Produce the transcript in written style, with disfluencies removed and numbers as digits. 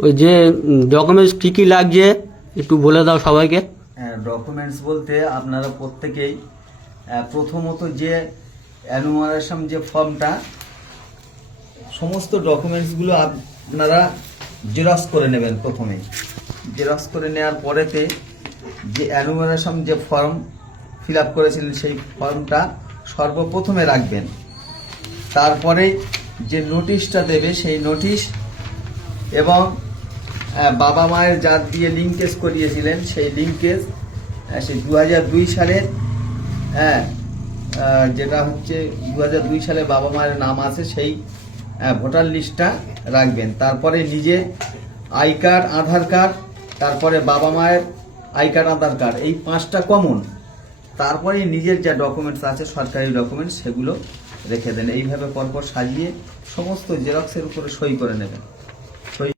ওই যে ডকুমেন্টস কী কী লাগছে একটু বলে দাও সবাইকে। ডকুমেন্টস বলতে আপনারা প্রত্যেকেই প্রথমত যে অ্যানুমারেশন যে ফর্মটা, সমস্ত ডকুমেন্টসগুলো আপনারা জেরক্স করে নেবেন। প্রথমে জেরক্স করে নেওয়ার পরেতে যে অ্যানুমারেশন যে ফর্ম ফিল আপ করেছিলেন সেই ফর্মটা সর্বপ্রথমে রাখবেন। তারপরে যে নোটিশটা দেবে সেই নোটিশ এবং বাবা মায়ের যার দিয়ে লিঙ্কেজ করিয়েছিলেন সেই লিঙ্কেজ, সেই 2002 সালের যেটা হচ্ছে 2002 সালে বাবা মায়ের নাম আছে সেই ভোটার লিস্টটা রাখবেন। তারপরে নিজে আই কার্ড, আধার কার্ড, তারপরে বাবা মায়ের আই কার্ড, আধার কার্ড, এই 5টা কমন। তারপরে নিজের যা ডকুমেন্টস আছে সরকারি ডকুমেন্টস সেগুলো রেখে দেন। এইভাবে পরপর সাজিয়ে সমস্ত জেরক্সের উপরে সই করে নেবেন। সই